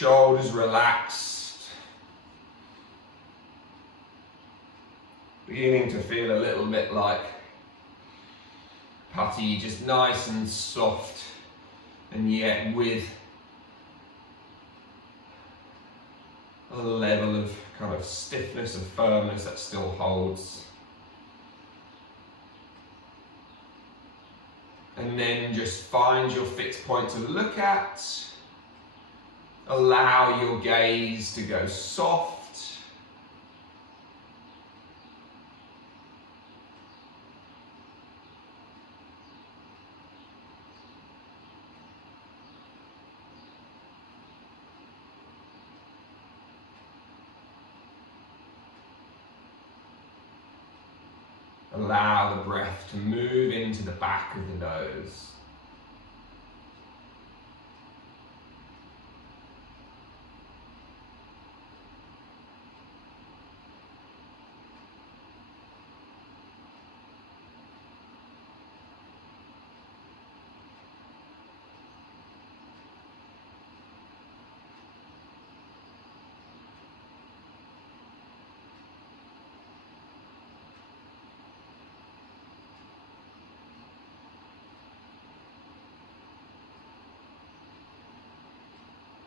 Shoulders relaxed. Beginning to feel a little bit like putty, just nice and soft, and yet with a level of kind of stiffness, of firmness that still holds. And then just find your fixed point to look at. Allow your gaze to go soft. Allow the breath to move into the back of the nose.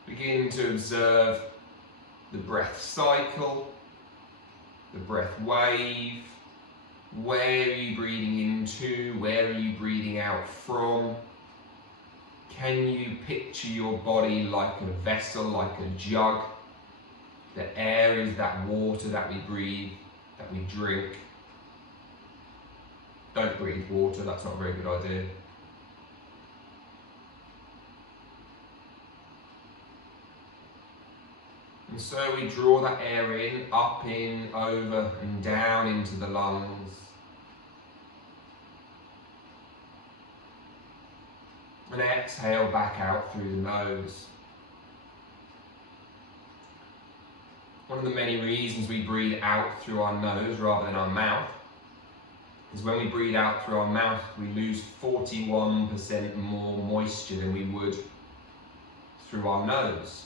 Begin to observe the breath cycle, the breath wave. Where are you breathing into? Where are you breathing out from? Can you picture your body like a vessel, like a jug? The air is that water that we breathe, that we drink. Don't breathe water, that's not a very good idea. And so we draw that air in, up, in, over and down into the lungs. And exhale back out through the nose. One of the many reasons we breathe out through our nose rather than our mouth is when we breathe out through our mouth, we lose 41% more moisture than we would through our nose.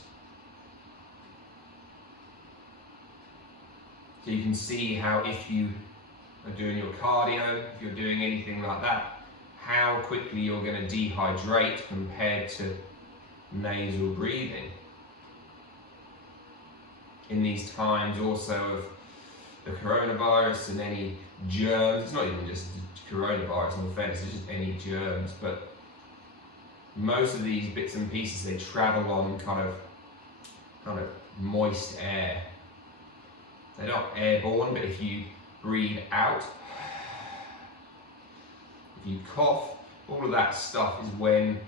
So you can see how if you are doing your cardio, if you're doing anything like that, how quickly you're going to dehydrate compared to nasal breathing. In these times also of the coronavirus and any germs, it's not even just the coronavirus, in fairness, it's just any germs, but most of these bits and pieces, they travel on kind of moist air. They're not airborne, but if you breathe out, if you cough, all of that stuff is when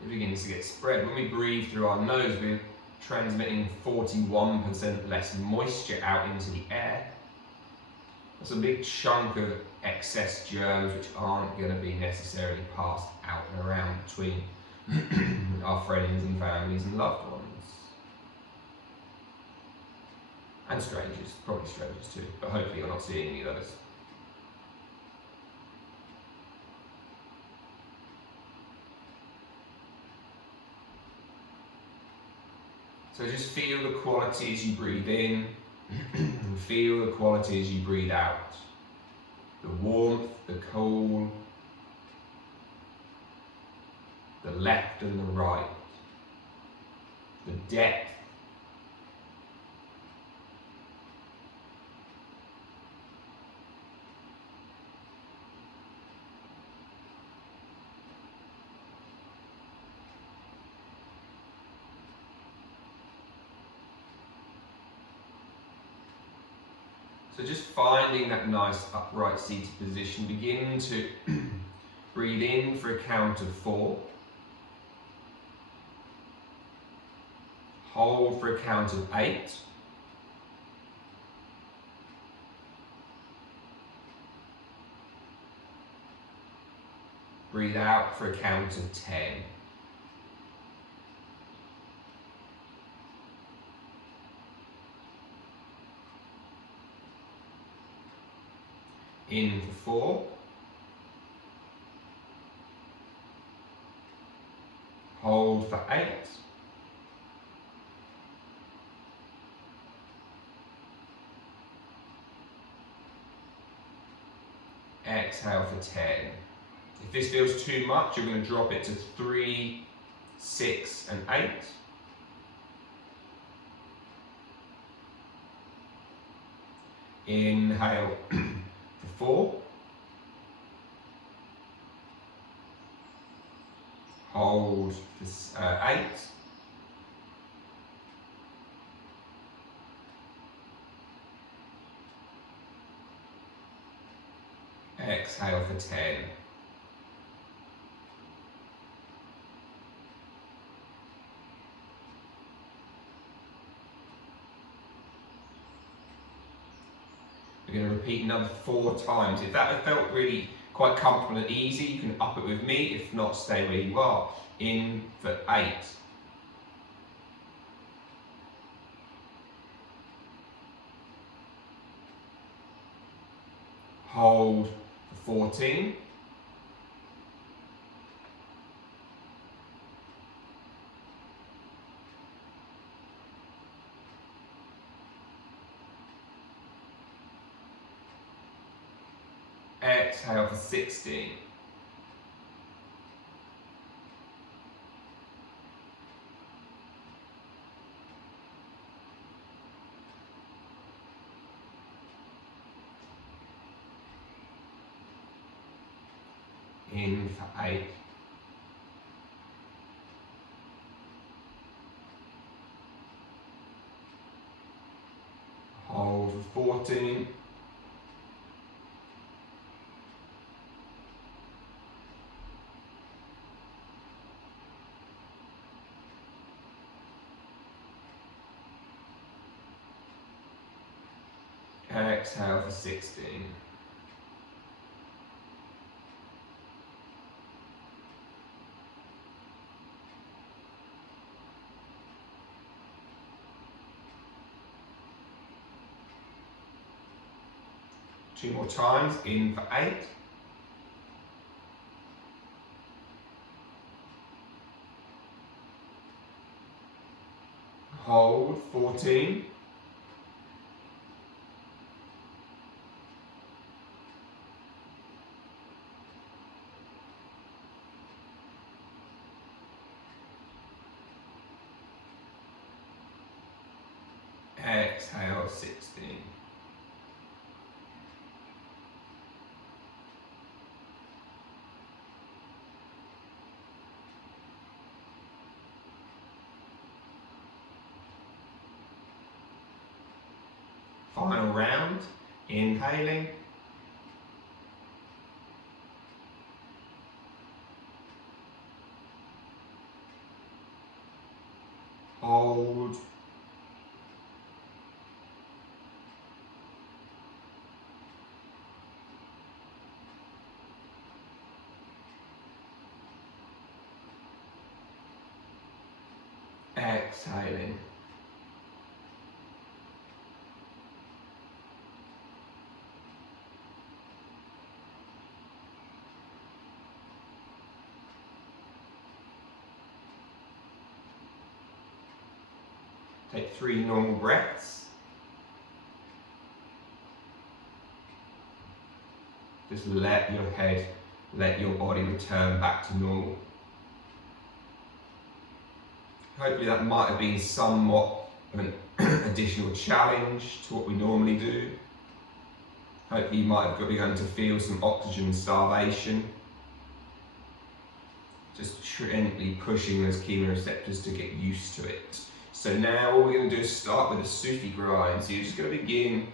it begins to get spread. When we breathe through our nose, we're transmitting 41% less moisture out into the air. That's a big chunk of excess germs which aren't going to be necessarily passed out and around between our friends and families and loved ones. And strangers, probably strangers too, but hopefully you're not seeing any of those. So just feel the quality as you breathe in, and feel the quality as you breathe out. The warmth, the cool, the left and the right, the depth, so just finding that nice upright seated position. Begin to breathe in for a count of 4. Hold for a count of 8. Breathe out for a count of 10. In for 4. Hold for 8. Exhale for 10. If this feels too much, you're going to drop it to 3, 6 and 8. Inhale for 4. Hold for 8. Exhale for 10. We're going to repeat another 4 times. If that felt really quite comfortable and easy, you can up it with me. If not, stay where you are. In for 8. Hold for 14. Exhale for 16. In for 8. Hold for 14. Exhale for 16. Two more times, in for 8. Hold 14. Exhale 16. Final round, inhaling. Hold. Exhaling. Take 3 normal breaths. Just let your head, let your body return back to normal. Hopefully that might have been somewhat of an additional challenge to what we normally do. Hopefully you might have begun to feel some oxygen starvation. Just gently pushing those chemoreceptors to get used to it. So now all we're going to do is start with a Sufi grind. So you're just going to begin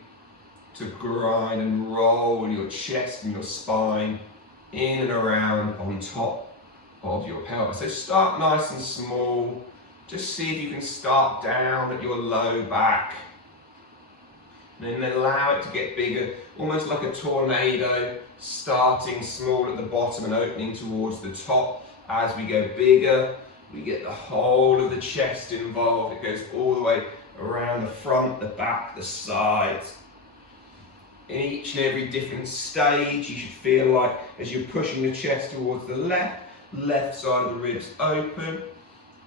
to grind and roll your chest and your spine in and around on top of your pelvis. So start nice and small. Just see if you can start down at your low back. And then allow it to get bigger, almost like a tornado, starting small at the bottom and opening towards the top. As we go bigger, we get the whole of the chest involved. It goes all the way around the front, the back, the sides. In each and every different stage, you should feel like as you're pushing the chest towards the left side of the ribs open,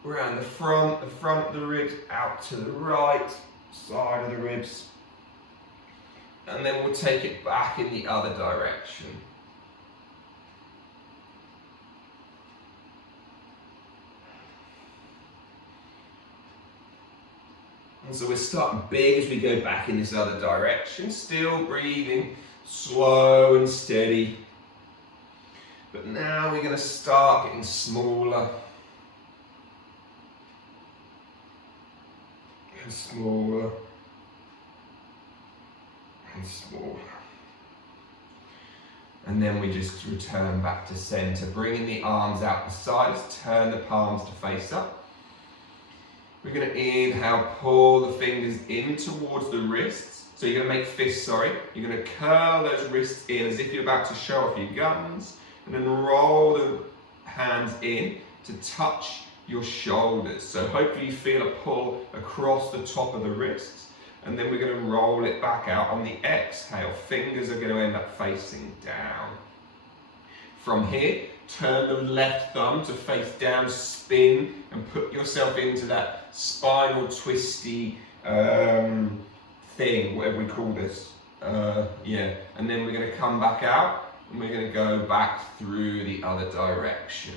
around the front of the ribs, out to the right side of the ribs. And then we'll take it back in the other direction. And so we're starting big as we go back in this other direction, still breathing slow and steady. But now we're going to start getting smaller and smaller and smaller. And then we just return back to center, bringing the arms out the sides, turn the palms to face up. We're going to inhale, pull the fingers in towards the wrists. So you're going to make fists, You're going to curl those wrists in as if you're about to show off your guns. And then roll the hands in to touch your shoulders. So hopefully you feel a pull across the top of the wrists. And then we're going to roll it back out on the exhale. Fingers are going to end up facing down. From here, turn the left thumb to face down, spin, and put yourself into that spinal twisty thing, whatever we call this. And then we're going to come back out, and we're going to go back through the other direction.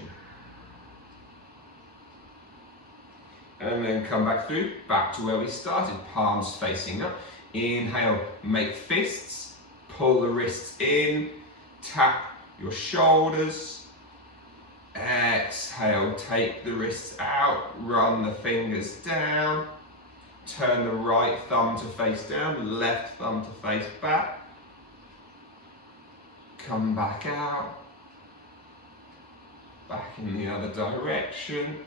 And then come back through, back to where we started, palms facing up. Inhale, make fists, pull the wrists in, tap your shoulders. Exhale, take the wrists out, run the fingers down. Turn the right thumb to face down, left thumb to face back. Come back out. Back in the other direction.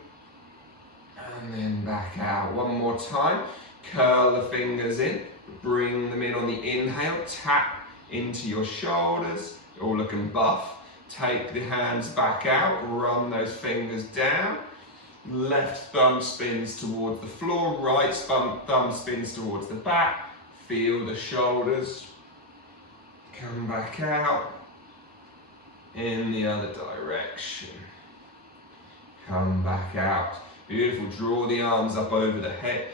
And then back out. One more time. Curl the fingers in. Bring them in on the inhale. Tap into your shoulders. You're all looking buff. Take the hands back out. Run those fingers down. Left thumb spins towards the floor. Right thumb spins towards the back. Feel the shoulders. Come back out. In the other direction. Come back out. Beautiful. Draw the arms up over the head.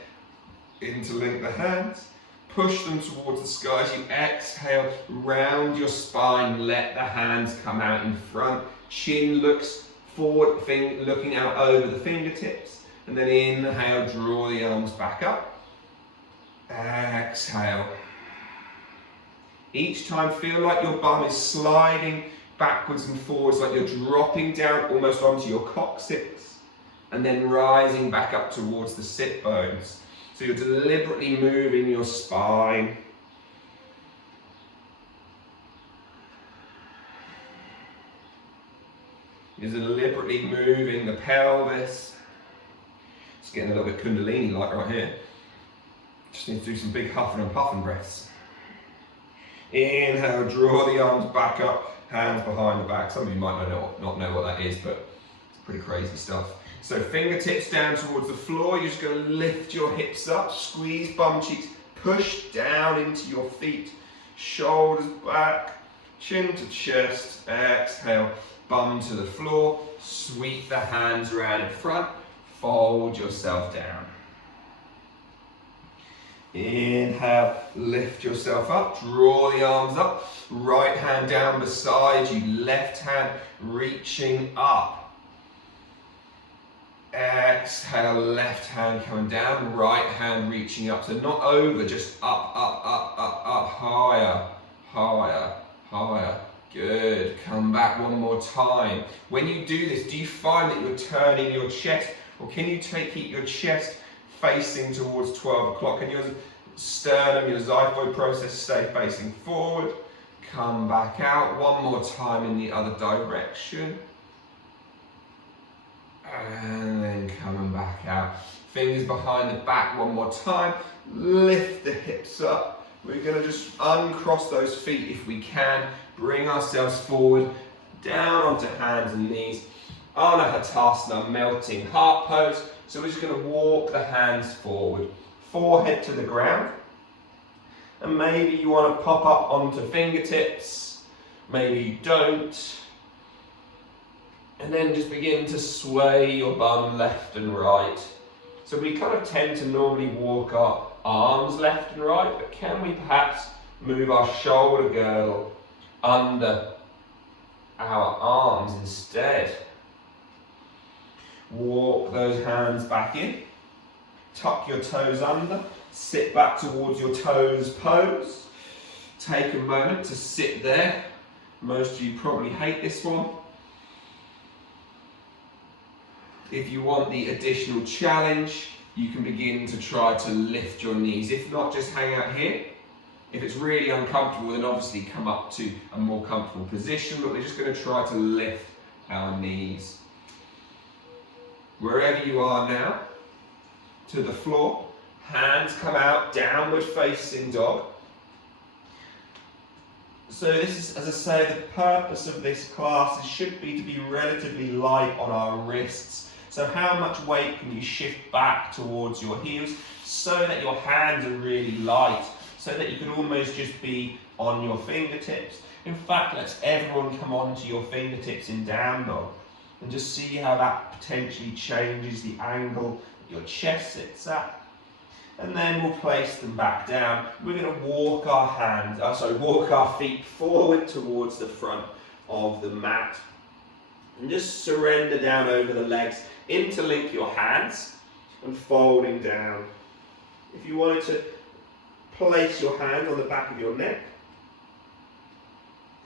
Interlink the hands. Push them towards the sky as you exhale. Round your spine. Let the hands come out in front. Chin looks forward, looking out over the fingertips. And then inhale, draw the arms back up. Exhale. Each time feel like your bum is sliding backwards and forwards, like you're dropping down almost onto your coccyx. And then rising back up towards the sit bones. So you're deliberately moving your spine. You're deliberately moving the pelvis. It's getting a little bit kundalini-like right here. Just need to do some big huffing and puffing breaths. Inhale, draw the arms back up, hands behind the back. Some of you might not know what that is, but it's pretty crazy stuff. So fingertips down towards the floor. You're just going to lift your hips up, squeeze bum cheeks, push down into your feet, shoulders back, chin to chest. Exhale, bum to the floor, sweep the hands around in front, fold yourself down. Inhale, lift yourself up, draw the arms up, right hand down beside you, left hand reaching up. Exhale, left hand coming down, right hand reaching up. So not over, just up, higher, higher, higher. Good. Come back one more time. When you do this, do you find that you're turning your chest, or can you keep your chest facing towards 12 o'clock? Can your sternum, your xiphoid process stay facing forward? Come back out. One more time in the other direction. And then coming back out. Fingers behind the back one more time. Lift the hips up. We're going to just uncross those feet if we can. Bring ourselves forward, down onto hands and knees. Anahatasana, melting heart pose. So we're just going to walk the hands forward. Forehead to the ground. And maybe you want to pop up onto fingertips. Maybe you don't. And then just begin to sway your bum left and right. So we kind of tend to normally walk our arms left and right, but can we perhaps move our shoulder girdle under our arms instead? Walk those hands back in. Tuck your toes under, sit back towards your toes pose. Take a moment to sit there. Most of you probably hate this one. If you want the additional challenge, you can begin to try to lift your knees. If not, just hang out here. If it's really uncomfortable, then obviously come up to a more comfortable position, but we're just going to try to lift our knees. Wherever you are now, to the floor, hands come out, downward facing dog. So this is, as I say, the purpose of this class should be to be relatively light on our wrists. So how much weight can you shift back towards your heels so that your hands are really light, so that you can almost just be on your fingertips. In fact, let's everyone come onto your fingertips in down dog and just see how that potentially changes the angle that your chest sits at. And then we'll place them back down. We're going to walk our feet forward towards the front of the mat. And just surrender down over the legs. Interlink your hands and folding down. If you wanted to place your hand on the back of your neck,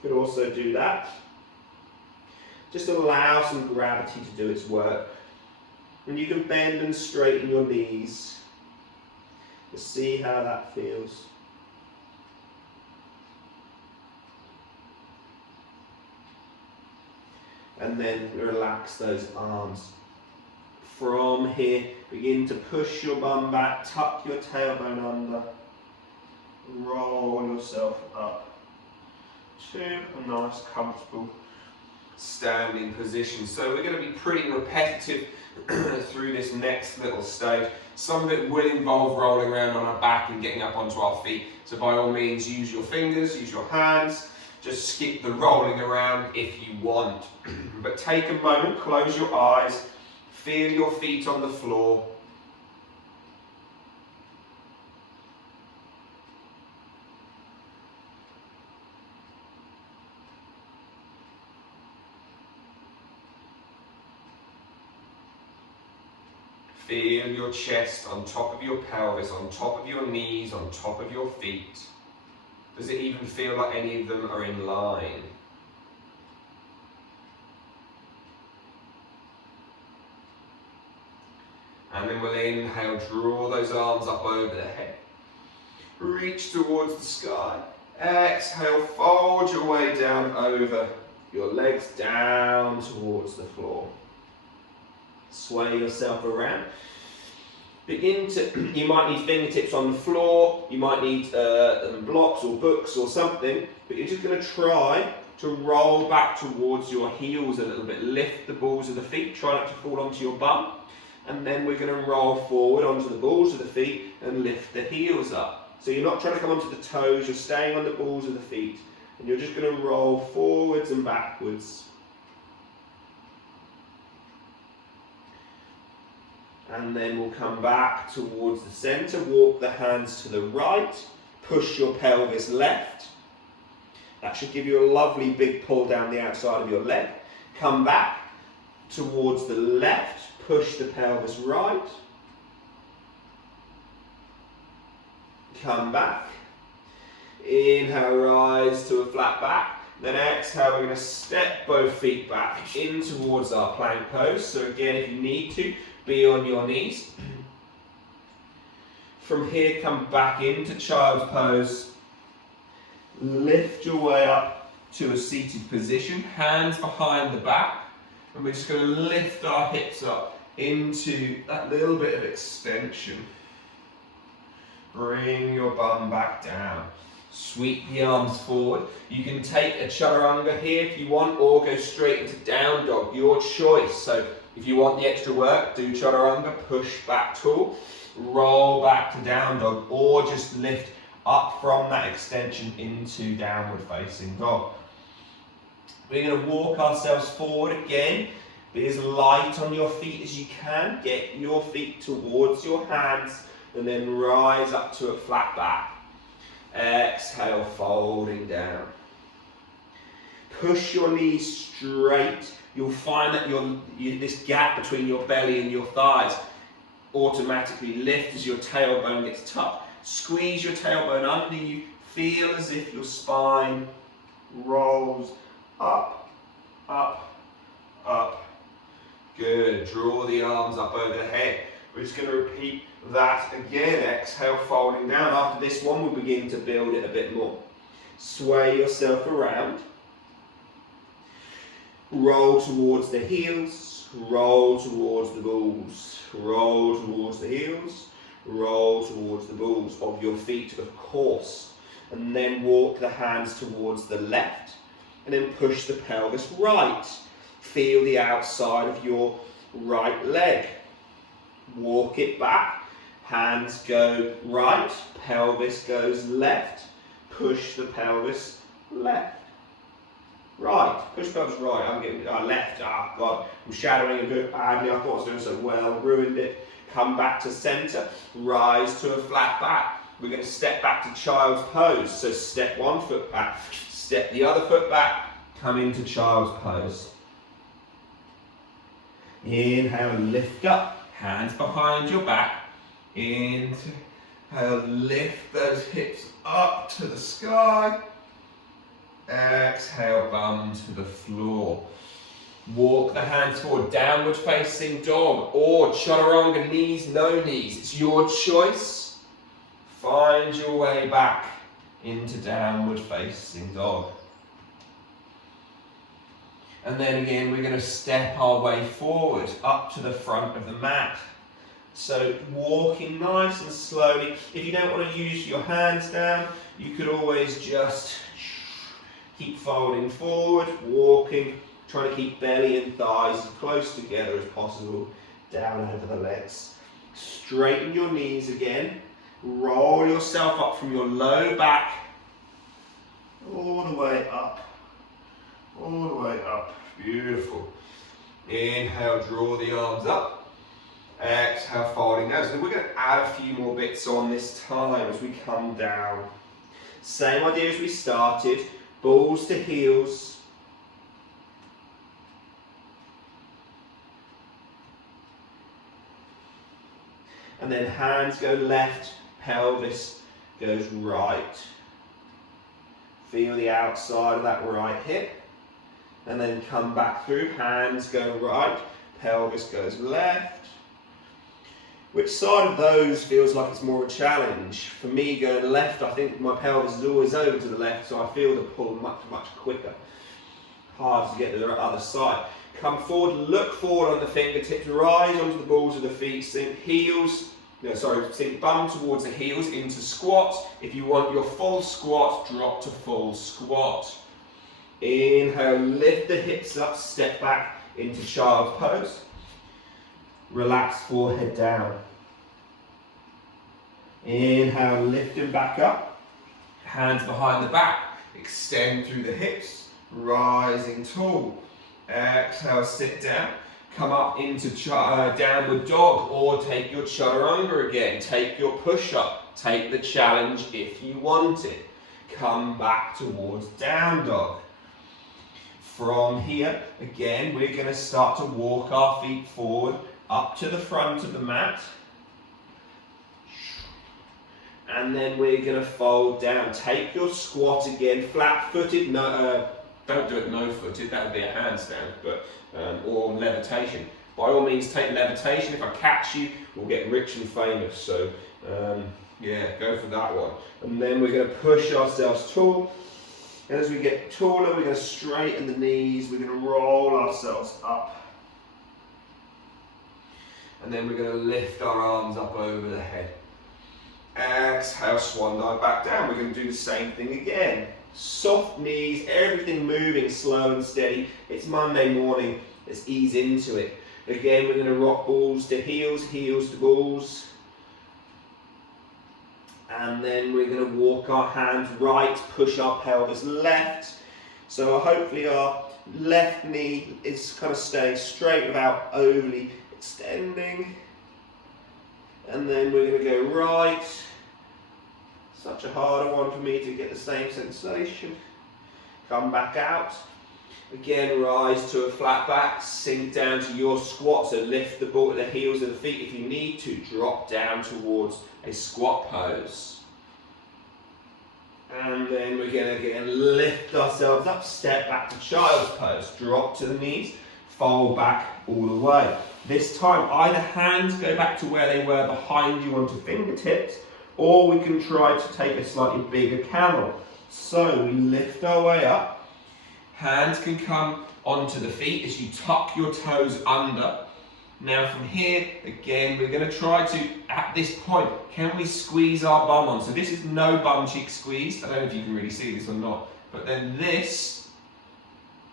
you could also do that. Just allow some gravity to do its work. And you can bend and straighten your knees. Just see how that feels. And then relax those arms. From here, begin to push your bum back, tuck your tailbone under, roll yourself up to a nice, comfortable standing position. So we're going to be pretty repetitive through this next little stage. Some of it will involve rolling around on our back and getting up onto our feet. So by all means, use your fingers, use your hands. Just skip the rolling around if you want. But take a moment, close your eyes, feel your feet on the floor. Feel your chest on top of your pelvis, on top of your knees, on top of your feet. Does it even feel like any of them are in line? And then we'll inhale, draw those arms up over the head. Reach towards the sky. Exhale, fold your way down over your legs, down towards the floor. Sway yourself around. You might need fingertips on the floor, you might need blocks or books or something, but you're just going to try to roll back towards your heels a little bit. Lift the balls of the feet, try not to fall onto your bum, and then we're going to roll forward onto the balls of the feet and lift the heels up. So you're not trying to come onto the toes, you're staying on the balls of the feet, and you're just going to roll forwards and backwards. And then we'll come back towards the centre, walk the hands to the right, push your pelvis left. That should give you a lovely big pull down the outside of your leg. Come back towards the left, push the pelvis right. Come back. Inhale, rise to a flat back. Then exhale, we're going to step both feet back in towards our plank pose. So again, if you need to, be on your knees. From here, come back into child's pose. Lift your way up to a seated position, hands behind the back. And we're just going to lift our hips up into that little bit of extension. Bring your bum back down. Sweep the arms forward. You can take a chaturanga here if you want, or go straight into down dog, your choice. So if you want the extra work, do chaturanga, push back tall, roll back to down dog, or just lift up from that extension into downward facing dog. We're going to walk ourselves forward again. Be as light on your feet as you can. Get your feet towards your hands and then rise up to a flat back. Exhale, folding down. Push your knees straight. You'll find that this gap between your belly and your thighs automatically lift as your tailbone gets tucked. Squeeze your tailbone under you. Feel as if your spine rolls up, up, up. Good. Draw the arms up over the head. We're just going to repeat that again. Exhale, folding down. After this one, we'll begin to build it a bit more. Sway yourself around. Roll towards the heels. Roll towards the balls. Roll towards the heels. Roll towards the balls of your feet, of course. And then walk the hands towards the left. And then push the pelvis right. Feel the outside of your right leg. Walk it back. Hands go right. Pelvis goes left. Push the pelvis left. Right. Push pelvis right. I'm getting left. Ah, God. I'm shadowing a bit badly. I thought I was doing so well. Ruined it. Come back to center. Rise to a flat back. We're going to step back to child's pose. So step one foot back. Step the other foot back. Come into child's pose. Inhale, lift up. Hands behind your back. Inhale, lift those hips up to the sky. Exhale, bum to the floor. Walk the hands forward, downward facing dog or chaturanga, knees, no knees. It's your choice. Find your way back into downward facing dog. And then again, we're going to step our way forward up to the front of the mat. So walking nice and slowly. If you don't want to use your hands down, you could always just keep folding forward, walking, trying to keep belly and thighs as close together as possible, down over the legs. Straighten your knees again. Roll yourself up from your low back, all the way up. All the way up. Beautiful. Inhale, draw the arms up. Exhale, folding down. So we're going to add a few more bits on this time as we come down. Same idea as we started. Balls to heels. And then hands go left, pelvis goes right. Feel the outside of that right hip. And then come back through, hands go right, pelvis goes left. Which side of those feels like it's more of a challenge? For me, going left, I think my pelvis is always over to the left, so I feel the pull much, much quicker. Hard to get to the other side. Come forward, look forward on the fingertips, rise onto the balls of the feet, sink sink bum towards the heels into squat. If you want your full squat, drop to full squat. Inhale, lift the hips up, step back into child's pose. Relax forehead down. Inhale, lifting back up. Hands behind the back, extend through the hips, rising tall. Exhale, sit down. Come up into downward dog or take your chaturanga again. Take your push-up. Take the challenge if you want it. Come back towards down dog. From here, again, we're going to start to walk our feet forward up to the front of the mat. And then we're going to fold down. Take your squat again, flat-footed. No, don't do it no-footed, that would be a handstand, but or levitation. By all means, take levitation. If I catch you, we'll get rich and famous. So, yeah, go for that one. And then we're going to push ourselves tall. And as we get taller, we're going to straighten the knees. We're going to roll ourselves up. And then we're going to lift our arms up over the head. Exhale, swan dive back down. We're going to do the same thing again. Soft knees, everything moving slow and steady. It's Monday morning. Let's ease into it. Again, we're going to rock balls to heels, heels to balls. And then we're going to walk our hands right, push our pelvis left. So hopefully our left knee is kind of staying straight without overly extending. And then we're going to go right. Such a harder one for me to get the same sensation. Come back out. Again, rise to a flat back, sink down to your squat, so lift the heels of the feet if you need to, drop down towards a squat pose. And then we're going to again lift ourselves up, step back to child's pose, drop to the knees, fold back all the way. This time either hands go back to where they were behind you onto fingertips, or we can try to take a slightly bigger camel. So we lift our way up. Hands can come onto the feet as you tuck your toes under. Now from here, again, we're going to try to, at this point, can we squeeze our bum on? So this is no bum cheek squeeze. I don't know if you can really see this or not. But then this,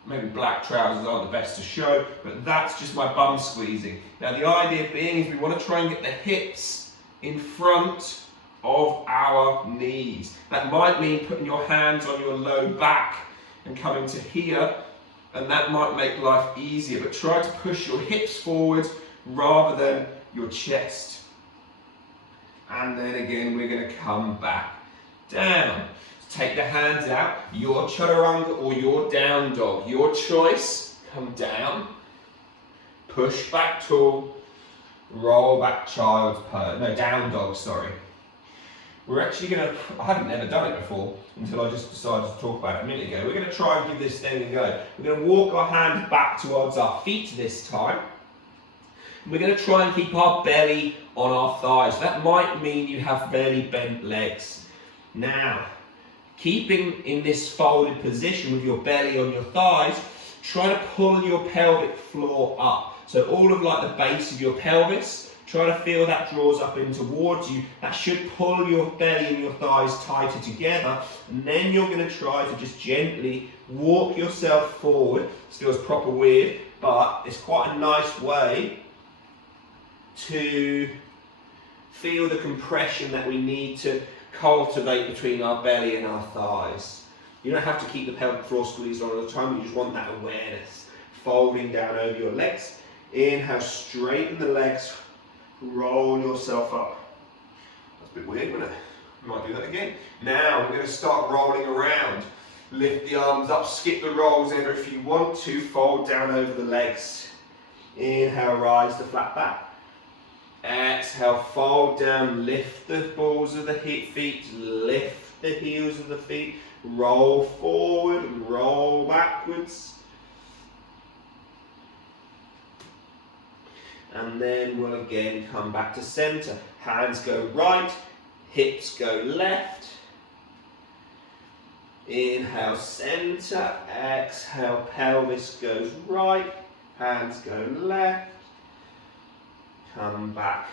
maybe black trousers aren't the best to show, but that's just my bum squeezing. Now the idea being is we want to try and get the hips in front of our knees. That might mean putting your hands on your low back and coming to here, and that might make life easier, but try to push your hips forward rather than your chest. And then again, we're going to come back down. Take the hands out, your chaturanga or your down dog, your choice. Come down, push back tall, roll back child's pose, no, down dog, sorry. We're actually going to, I hadn't ever done it before until I just decided to talk about it a minute ago. We're going to try and give this thing a go. We're going to walk our hands back towards our feet this time. We're going to try and keep our belly on our thighs. That might mean you have fairly bent legs. Now, keeping in this folded position with your belly on your thighs, try to pull your pelvic floor up. So all of like the base of your pelvis, try to feel that draws up in towards you. That should pull your belly and your thighs tighter together. And then you're going to try to just gently walk yourself forward. This feels proper weird, but it's quite a nice way to feel the compression that we need to cultivate between our belly and our thighs. You don't have to keep the pelvic floor squeezed on all the time, you just want that awareness. Folding down over your legs. Inhale, straighten the legs. Roll yourself up. That's a bit weird, isn't it? Might do that again. Now we're going to start rolling around. Lift the arms up, skip the rolls ever if you want to. Fold down over the legs. Inhale, rise to flat back. Exhale, fold down, lift the balls of the feet, lift the heels of the feet, roll forward and roll backwards. And then we'll again come back to center. Hands go right, hips go left. Inhale, center. Exhale, pelvis goes right, hands go left. Come back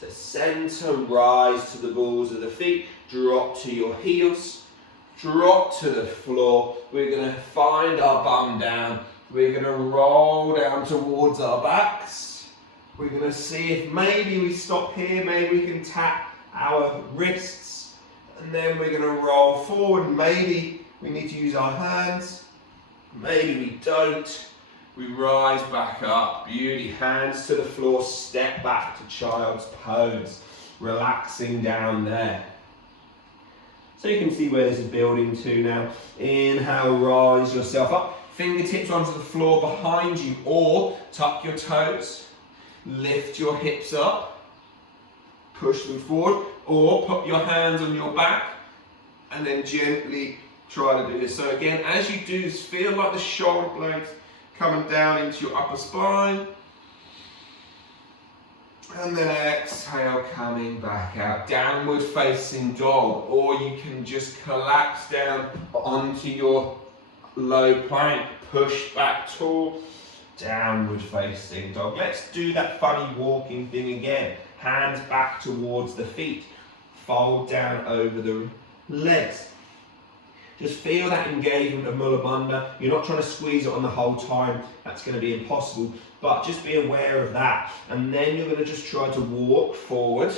to center, rise to the balls of the feet, drop to your heels, drop to the floor. We're going to find our bum down. We're going to roll down towards our backs. We're going to see if maybe we stop here, maybe we can tap our wrists, and then we're going to roll forward. Maybe we need to use our hands, maybe we don't. We rise back up, beauty, hands to the floor, step back to child's pose, relaxing down there. So you can see where this is building to now. Inhale, rise yourself up, fingertips onto the floor behind you, or tuck your toes, lift your hips up, push them forward, or put your hands on your back, and then gently try to do this. So again, as you do this, feel like the shoulder blades coming down into your upper spine, and then exhale, coming back out, downward facing dog, or you can just collapse down onto your low plank, push back tall, downward facing dog. Let's do that funny walking thing again. Hands back towards the feet, fold down over the legs. Just feel that engagement of Mula Bandha. You're not trying to squeeze it on the whole time. That's going to be impossible. But just be aware of that. And then you're going to just try to walk forward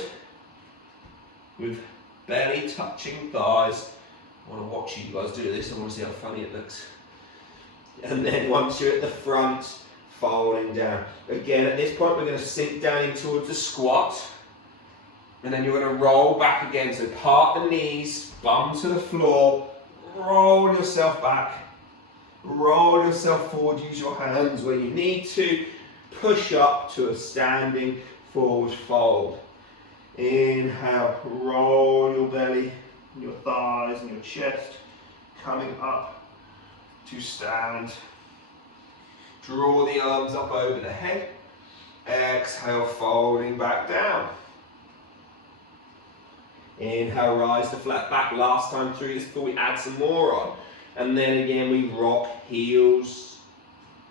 with belly touching thighs. I want to watch you guys do this. I want to see how funny it looks. And then once you're at the front, folding down. Again, at this point, we're going to sink down in towards the squat. And then you're going to roll back again. So part the knees, bum to the floor. Roll yourself back, Roll yourself forward, use your hands where you need to. Push up to a standing forward fold. Inhale, roll your belly, your thighs and your chest, coming up to stand. Draw the arms up over the head. Exhale, folding back down. Inhale, rise to flat back. Last time through this before we add some more on. And then again we rock heels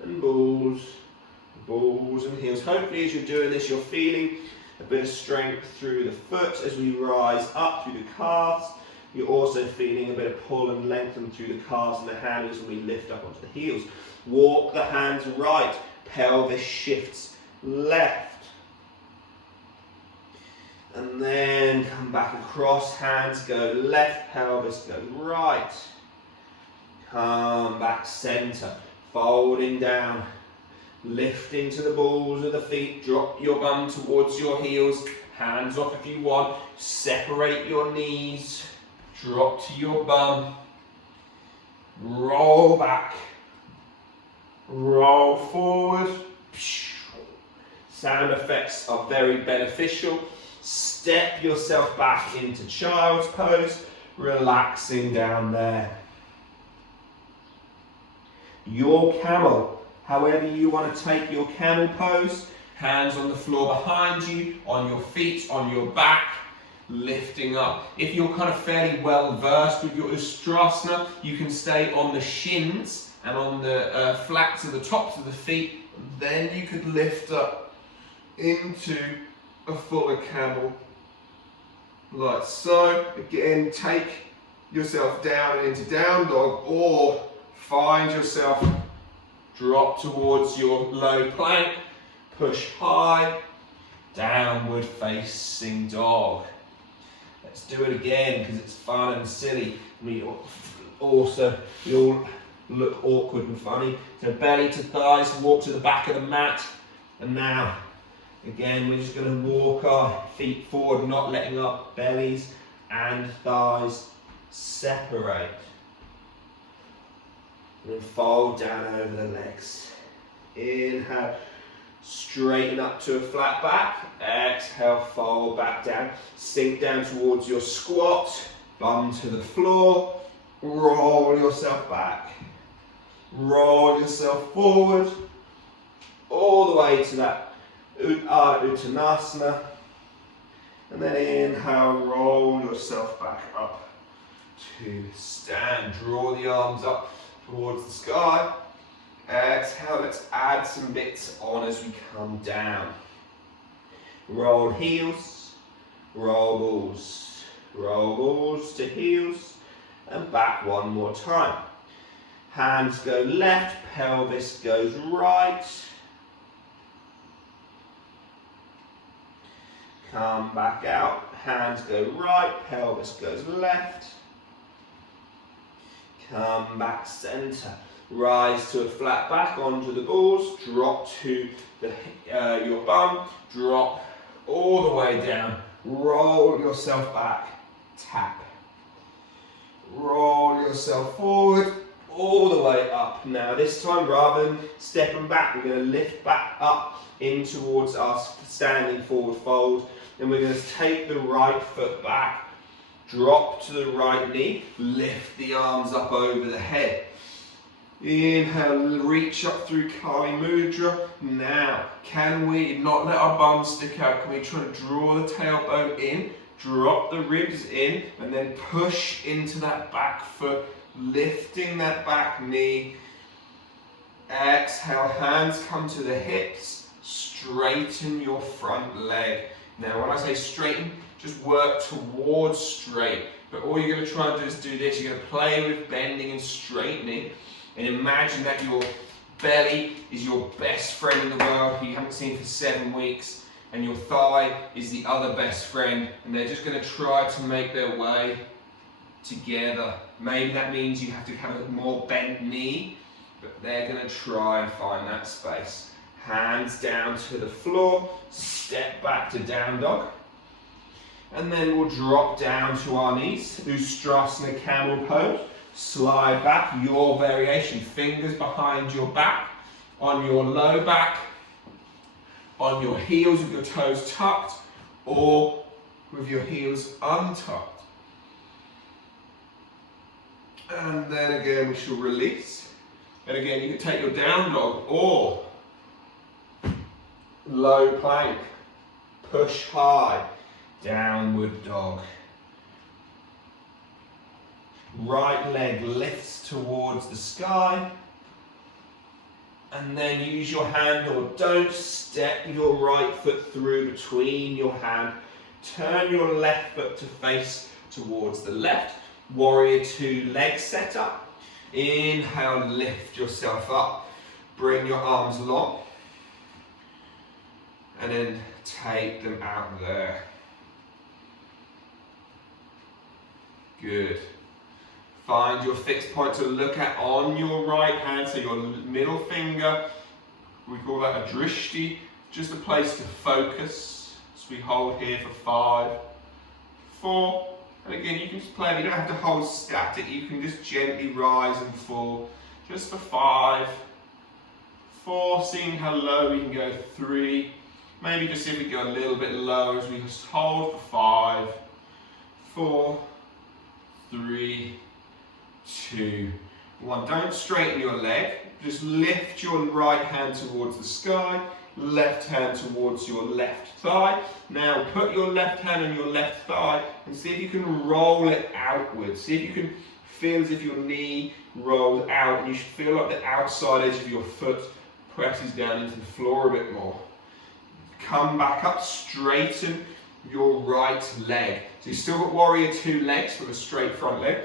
and balls and heels. Hopefully as you're doing this you're feeling a bit of strength through the foot as we rise up through the calves. You're also feeling a bit of pull and lengthen through the calves and the handles when we lift up onto the heels. Walk the hands right, pelvis shifts left. And then come back across, hands go left, pelvis goes right. Come back center, folding down, lifting to the balls of the feet, drop your bum towards your heels, hands off if you want, separate your knees, drop to your bum, roll back, roll forward. Sound effects are very beneficial. Step yourself back into child's pose, relaxing down there. Your camel, however you want to take your camel pose, hands on the floor behind you, on your feet, on your back, lifting up. If you're kind of fairly well versed with your Ustrasana, you can stay on the shins and on the flats of the tops of the feet. Then you could lift up into a fuller camel, like so. Again, take yourself down into down dog, or find yourself drop towards your low plank, push high, downward facing dog. Let's do it again because it's fun and silly. We all look awkward and funny. So belly to thighs, walk to the back of the mat. And now, again, we're just going to walk our feet forward, not letting our bellies and thighs separate. And then fold down over the legs. Inhale, straighten up to a flat back. Exhale, fold back down. Sink down towards your squat. Bum to the floor. Roll yourself back. Roll yourself forward. All the way to that Uttanasana. And then inhale, roll yourself back up to stand. Draw the arms up towards the sky. Exhale, let's add some bits on as we come down. Roll heels, roll balls to heels, and back one more time. Hands go left, pelvis goes right. Come back out, hands go right, pelvis goes left. Come back center. Rise to a flat back onto the balls, drop to your bum, drop all the way down, roll yourself back, tap. Roll yourself forward, all the way up. Now this time, rather than stepping back, we're going to lift back up in towards our standing forward fold. Then we're going to take the right foot back, drop to the right knee, lift the arms up over the head. Inhale, reach up through Kali Mudra. Now, can we not let our bum stick out? Can we try to draw the tailbone in, drop the ribs in, and then push into that back foot, lifting that back knee. Exhale, hands come to the hips, straighten your front leg. Now, when I say straighten, just work towards straight. But all you're going to try and do is do this. You're going to play with bending and straightening. And imagine that your belly is your best friend in the world who you haven't seen for 7 weeks, and your thigh is the other best friend, and they're just going to try to make their way together. Maybe that means you have to have a more bent knee, but they're going to try and find that space. Hands down to the floor, step back to down dog, and then we'll drop down to our knees, Ustrasana camel pose. Slide back, your variation. Fingers behind your back, on your low back, on your heels with your toes tucked, or with your heels untucked. And then again we shall release. And again you can take your down dog or low plank, push high, downward dog. Right leg lifts towards the sky. And then use your hand, or don't step your right foot through between your hand. Turn your left foot to face towards the left. Warrior two, leg set up. Inhale, lift yourself up. Bring your arms long. And then take them out there. Good. Find your fixed point to look at on your right hand, so your middle finger, we call that a drishti, just a place to focus. So we hold here for 5, 4, and again you can just play, you don't have to hold static, you can just gently rise and fall, just for 5, 4, seeing how low we can go, 3, maybe just see if we go a little bit lower as we just hold for 5, 4, 3, 2, 1. Don't straighten your leg, just lift your right hand towards the sky, left hand towards your left thigh. Now put your left hand on your left thigh and see if you can roll it outwards. See if you can feel as if your knee rolls out, and you should feel like the outside edge of your foot presses down into the floor a bit more. Come back up, straighten your right leg. So you've still got warrior two legs with a straight front leg.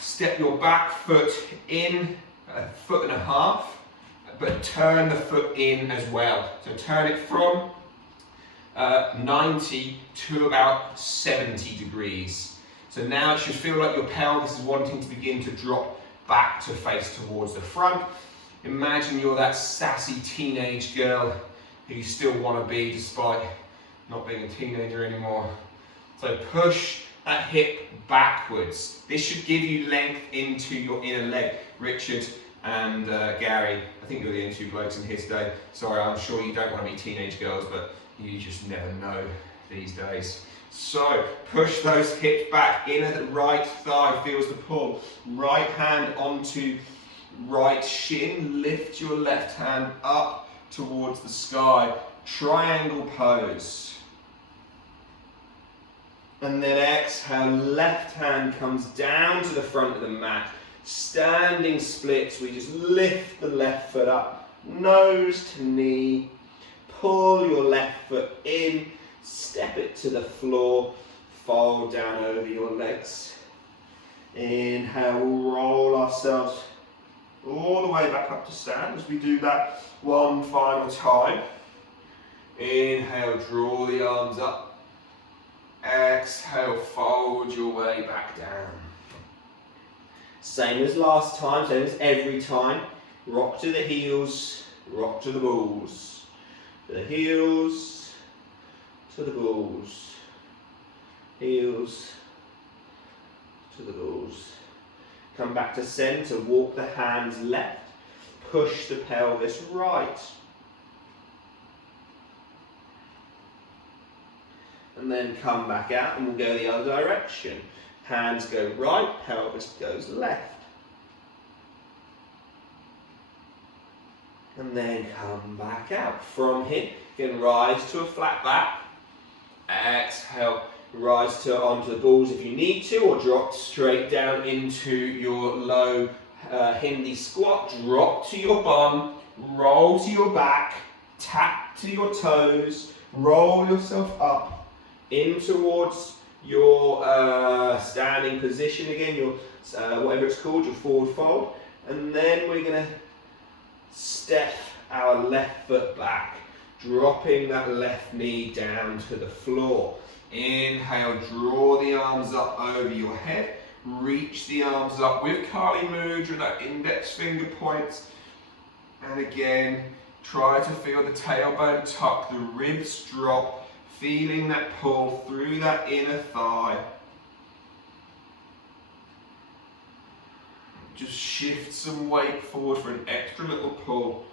Step your back foot in, a foot and a half, but turn the foot in as well. So turn it from 90 to about 70 degrees. So now it should feel like your pelvis is wanting to begin to drop back to face towards the front. Imagine you're that sassy teenage girl who you still want to be despite not being a teenager anymore. So push that hip backwards. This should give you length into your inner leg. Richard and Gary, I think you're the only two blokes in here today. Sorry, I'm sure you don't want to be teenage girls, but you just never know these days. So push those hips back. Inner right thigh feels the pull. Right hand onto right shin. Lift your left hand up towards the sky. Triangle pose. And then exhale, left hand comes down to the front of the mat. Standing splits, we just lift the left foot up, nose to knee. Pull your left foot in, step it to the floor, fold down over your legs. Inhale, we'll roll ourselves all the way back up to stand as we do that one final time. Inhale, draw the arms up. Exhale, fold your way back down. Same as last time, same as every time. Rock to the heels, rock to the balls. To the heels, to the balls. Heels, to the balls. Come back to center, walk the hands left, push the pelvis right. And then come back out and we'll go the other direction. Hands go right, pelvis goes left. And then come back out. From here, you can rise to a flat back. Exhale, rise onto the balls if you need to, or drop straight down into your low Hindi squat. Drop to your bum, roll to your back, tap to your toes, roll yourself up in towards your standing position again, your whatever it's called, your forward fold. And then we're going to step our left foot back, dropping that left knee down to the floor. Inhale, draw the arms up over your head, reach the arms up with Kali Mudra, that index finger points. And again, try to feel the tailbone tuck, the ribs drop, feeling that pull through that inner thigh. just shift some weight forward for an extra little pull,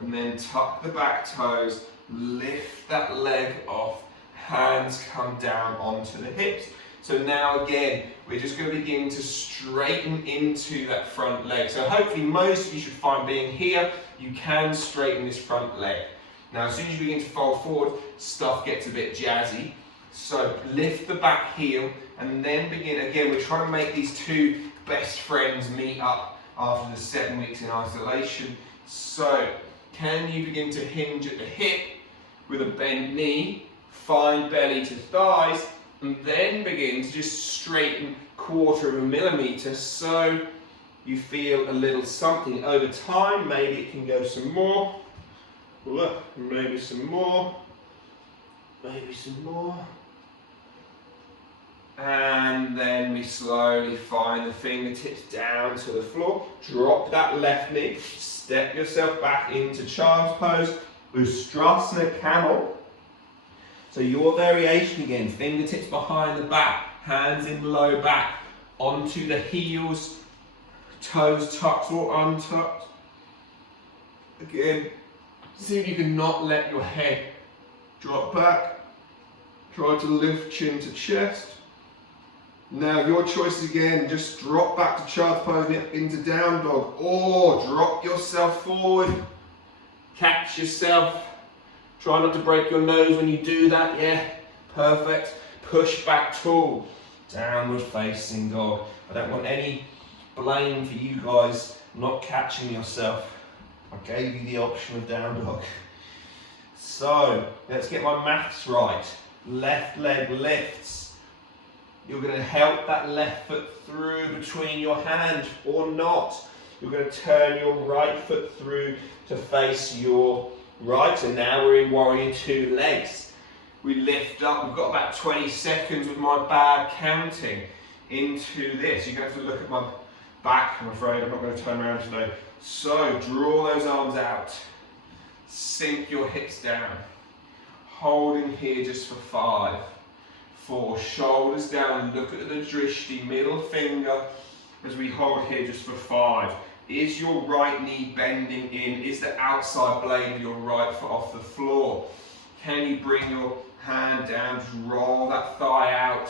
and then tuck the back toes, lift that leg off, hands come down onto the hips. So now again, we're just going to begin to straighten into that front leg. So hopefully most of you should find being here, you can straighten this front leg. Now as soon as you begin to fold forward, stuff gets a bit jazzy. So lift the back heel and then begin, again, we're trying to make these two best friends meet up after the 7 weeks in isolation. So can you begin to hinge at the hip with a bent knee, find belly to thighs, and then begin to just straighten 1/4 millimeter so you feel a little something. Over time, maybe it can go some more. Look, maybe some more. Maybe some more. And then we slowly find the fingertips down to the floor. Drop that left knee. Step yourself back into child's pose. Ustrasana camel. So your variation again, fingertips behind the back, hands in low back, onto the heels, toes tucked or untucked. Again, see if you can not let your head drop back. Try to lift chin to chest. Now your choice again, just drop back to child's pose into down dog, or drop yourself forward, catch yourself. Try not to break your nose when you do that, yeah, perfect. Push back tall, downward facing dog. I don't want any blame for you guys not catching yourself. I gave you the option of down dog. So, let's get my maths right. Left leg lifts. You're going to help that left foot through between your hands or not. You're going to turn your right foot through to face your right, and now we're in warrior 2 legs. We lift up, we've got about 20 seconds with my bad counting into this. You're going to have to look at my back, I'm afraid, I'm not going to turn around today. So, draw those arms out, sink your hips down, holding here just for 5, 4, shoulders down, look at the drishti, middle finger, as we hold here just for 5. Is your right knee bending in? Is the outside blade of your right foot off the floor? Can you bring your hand down, just roll that thigh out,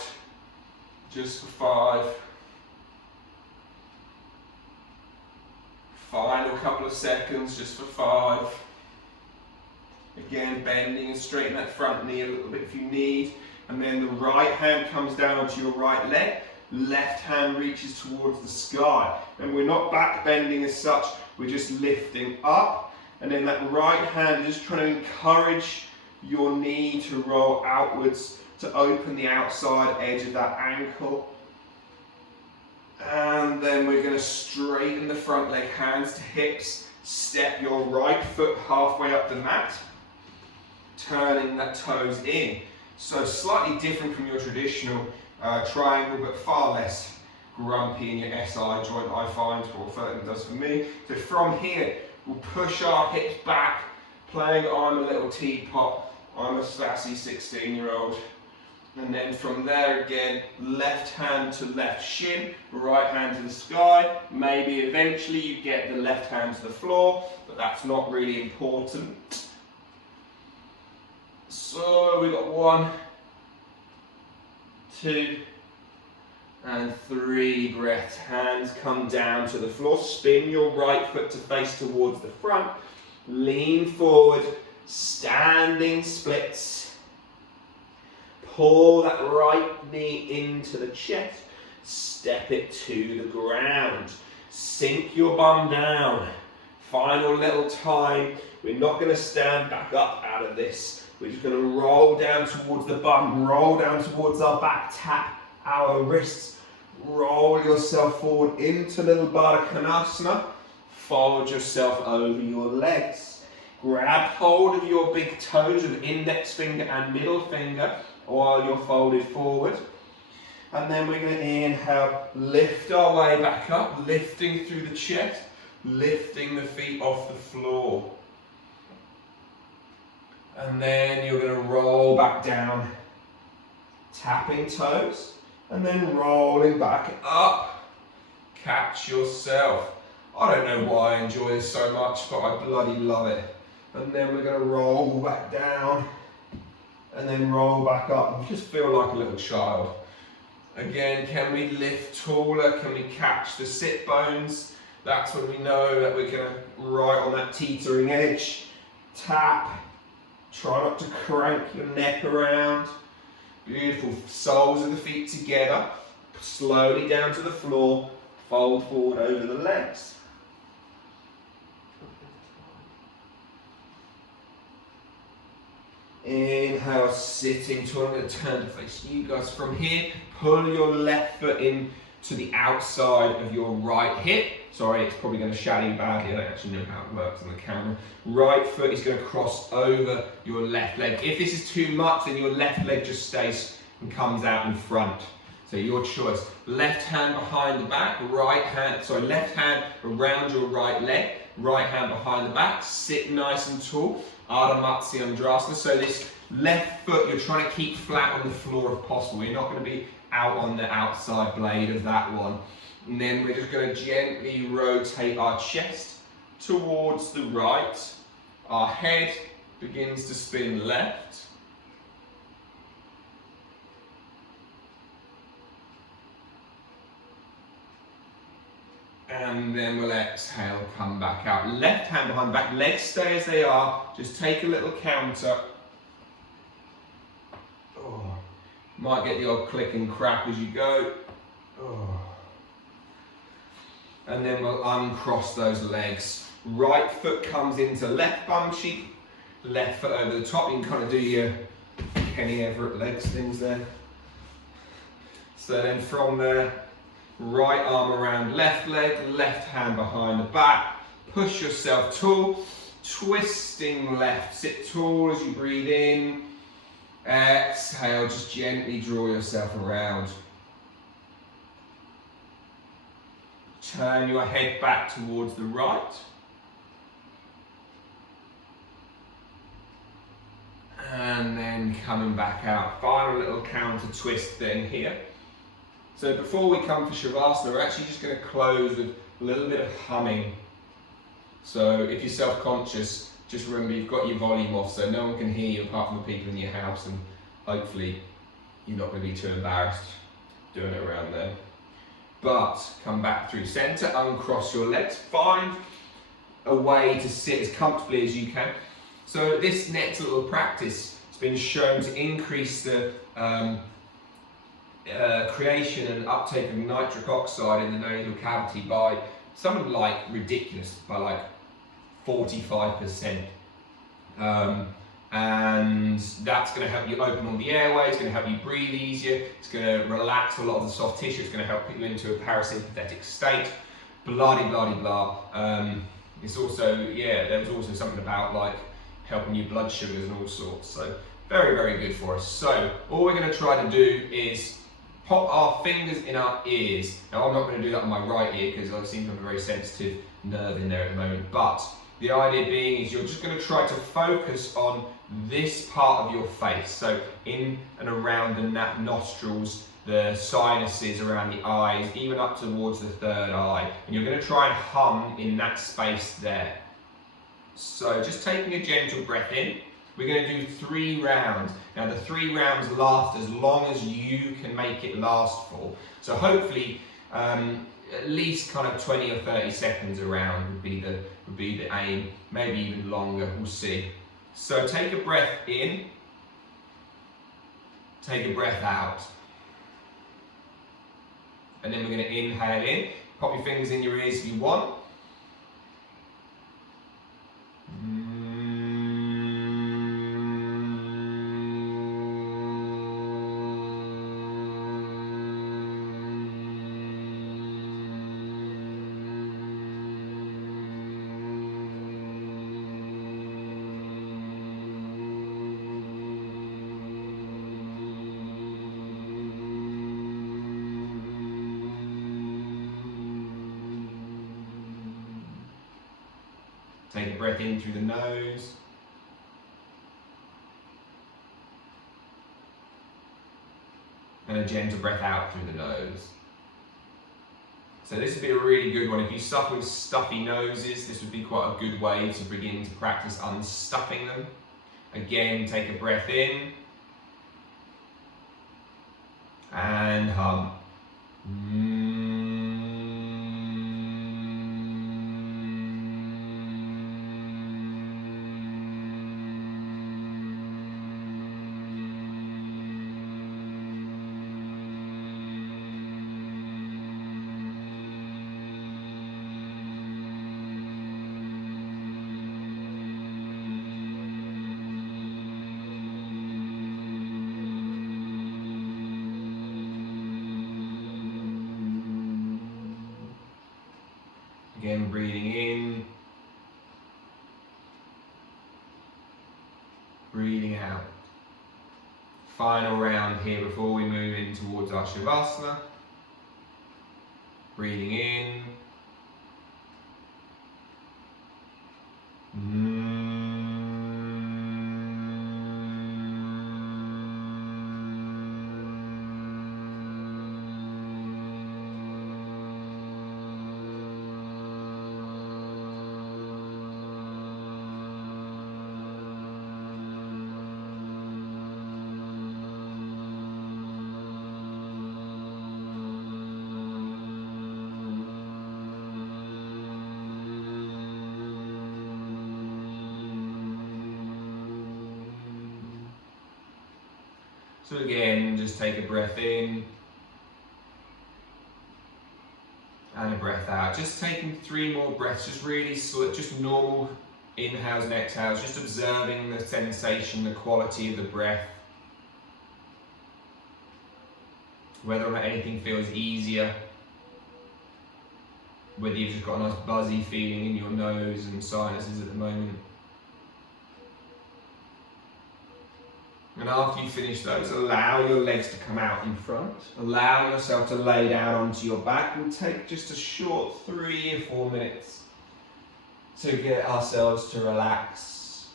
just for 5. Final couple of seconds, just for 5. Again, bending and straightening that front knee a little bit if you need. And then the right hand comes down to your right leg. Left hand reaches towards the sky, and we're not back bending as such, we're just lifting up, and then that right hand is just trying to encourage your knee to roll outwards to open the outside edge of that ankle. And then we're going to straighten the front leg, hands to hips, step your right foot halfway up the mat, turning that toes in. So slightly different from your traditional triangle, but far less grumpy in your SI joint, I find, or certainly does for me. So from here, we'll push our hips back, playing I'm a little teapot, I'm a sassy 16-year-old. And then from there again, left hand to left shin, right hand to the sky. Maybe eventually you get the left hand to the floor, but that's not really important. So we got 1, 2, and 3 breaths. Hands come down to the floor. Spin your right foot to face towards the front. Lean forward, standing splits. Pull that right knee into the chest. Step it to the ground. Sink your bum down. Final little time. We're not going to stand back up out of this. We're just going to roll down towards the bum, roll down towards our back, tap our wrists, roll yourself forward into little Baddha Konasana, fold yourself over your legs. Grab hold of your big toes with index finger and middle finger while you're folded forward. And then we're going to inhale, lift our way back up, lifting through the chest, lifting the feet off the floor. And then you're going to roll back down, tapping toes, and then rolling back up, catch yourself. I don't know why I enjoy this so much, but I bloody love it. And then we're going to roll back down and then roll back up and just feel like a little child. Again, can we lift taller? Can we catch the sit bones? That's when we know that we're going to right on that teetering edge. Tap. Try not to crank your neck around. Beautiful. Soles of the feet together. Slowly down to the floor. Fold forward over the legs. Inhale, sitting tall. I'm going to turn to face you guys. From here, pull your left foot in to the outside of your right hip. Sorry, it's probably going to shadow you badly. I don't actually know how it works on the camera. Right foot is going to cross over your left leg. If this is too much, then your left leg just stays and comes out in front. So your choice. Left hand behind the back, left hand around your right leg, right hand behind the back, sit nice and tall. Ardha Matsyendrasana. So this left foot you're trying to keep flat on the floor if possible. You're not going to be out on the outside blade of that one. And then we're just going to gently rotate our chest towards the right. Our head begins to spin left. And then we'll exhale, come back out. Left hand behind the back, legs stay as they are. Just take a little counter. Oh. Might get the odd click and crack as you go. Oh. And then we'll uncross those legs. Right foot comes into left bum cheek, left foot over the top. You can kind of do your Kenny Everett legs things there. So then from there, right arm around left leg, left hand behind the back. Push yourself tall, twisting left. Sit tall as you breathe in. Exhale, just gently draw yourself around. Turn your head back towards the right. And then coming back out. Final little counter twist then here. So before we come for Shavasana, we're actually just going to close with a little bit of humming. So if you're self-conscious, just remember you've got your volume off so no one can hear you apart from the people in your house, and hopefully you're not going to be too embarrassed doing it around there. But come back through centre, uncross your legs, find a way to sit as comfortably as you can. So this next little practice has been shown to increase the creation and uptake of nitric oxide in the nasal cavity by something like ridiculous, by like 45%. And that's going to help you open all the airways, it's going to help you breathe easier, it's going to relax a lot of the soft tissue, it's going to help put you into a parasympathetic state, blah blah blah. It's also, there was also something about like helping your blood sugars and all sorts, so very, very good for us. So all we're going to try to do is pop our fingers in our ears. Now I'm not going to do that on my right ear because I seem to have a very sensitive nerve in there at the moment, but the idea being is you're just going to try to focus on this part of your face. So in and around the nostrils, the sinuses around the eyes, even up towards the third eye. And you're going to try and hum in that space there. So just taking a gentle breath in. We're going to do 3 rounds. Now the 3 rounds last as long as you can make it last for. So hopefully at least kind of 20 or 30 seconds around would be the aim, maybe even longer, we'll see. So take a breath in, take a breath out. And then we're going to inhale in, pop your fingers in your ears if you want. Take a breath in through the nose. And a gentle breath out through the nose. So this would be a really good one. If you suffer with stuffy noses, this would be quite a good way to begin to practice unstuffing them. Again, take a breath in and hum. Again, breathing in, breathing out. Final round here before we move in towards our Shavasana. Breathing in. So again, just take a breath in and a breath out. Just taking 3 more breaths, just really slow, just normal inhales and exhales, just observing the sensation, the quality of the breath. Whether or not anything feels easier, whether you've just got a nice buzzy feeling in your nose and sinuses at the moment. And after you finish those, allow your legs to come out in front. Allow yourself to lay down onto your back. We'll take just a short 3 or 4 minutes to get ourselves to relax.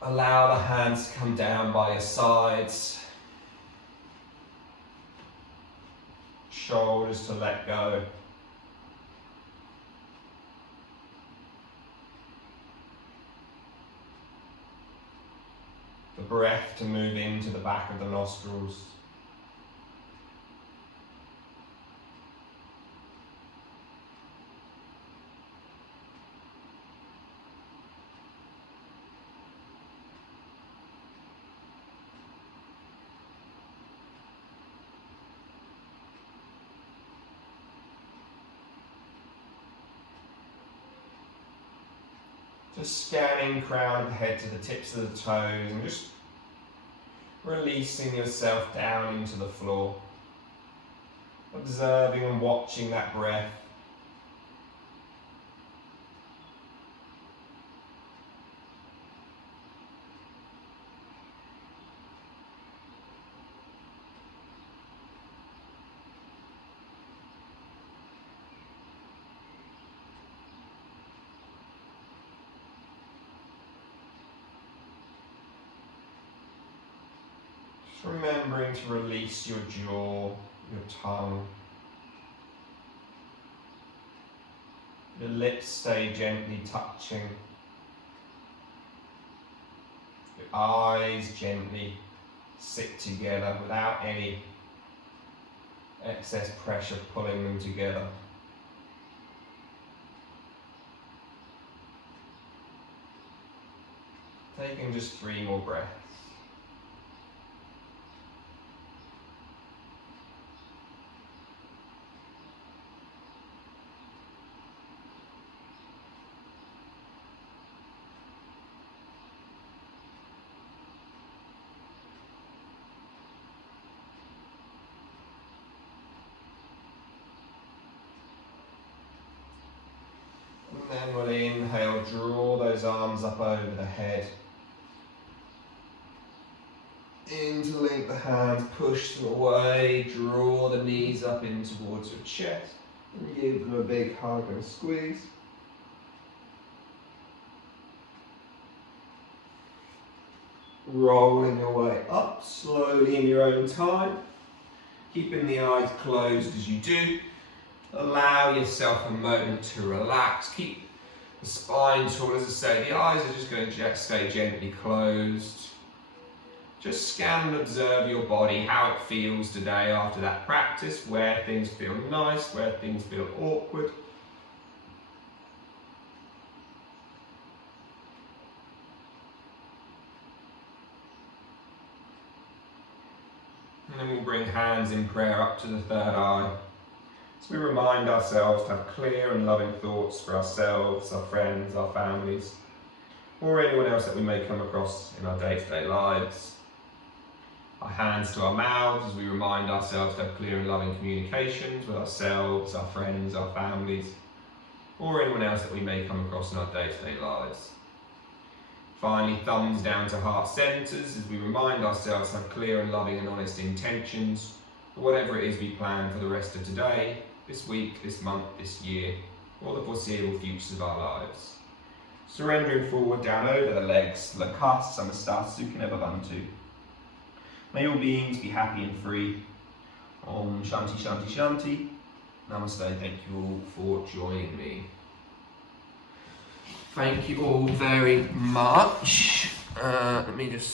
Allow the hands to come down by your sides. Shoulders to let go. The breath to move into the back of the nostrils. Just scanning crown of the head to the tips of the toes and just releasing yourself down into the floor. Observing and watching that breath. Remembering to release your jaw, your tongue. Your lips stay gently touching. Your eyes gently sit together without any excess pressure pulling them together. Taking just 3 more breaths. And then we'll inhale, draw those arms up over the head. Interlink the hands, push them away, draw the knees up in towards your chest, and give them a big hug and squeeze. rolling your way up slowly in your own time, keeping the eyes closed as you do. Allow yourself a moment to relax. Keep the spine taut. As I say, the eyes are just going to stay gently closed. Just scan and observe your body, how it feels today after that practice, where things feel nice, where things feel awkward. And then we'll bring hands in prayer up to the third eye. So we remind ourselves to have clear and loving thoughts for ourselves, our friends, our families, or anyone else that we may come across in our day-to-day lives. Our hands to our mouths as we remind ourselves to have clear and loving communications with ourselves, our friends, our families, or anyone else that we may come across in our day-to-day lives. Finally, thumbs down to heart centres as we remind ourselves to have clear and loving and honest intentions for whatever it is we plan for the rest of today, this week, this month, this year, or the foreseeable futures of our lives. Surrendering forward down over the legs, Lakasa Samastha Sukha Bhavantu. May all beings be happy and free. Om Shanti Shanti Shanti. Namaste. Thank you all for joining me. Thank you all very much. Let me just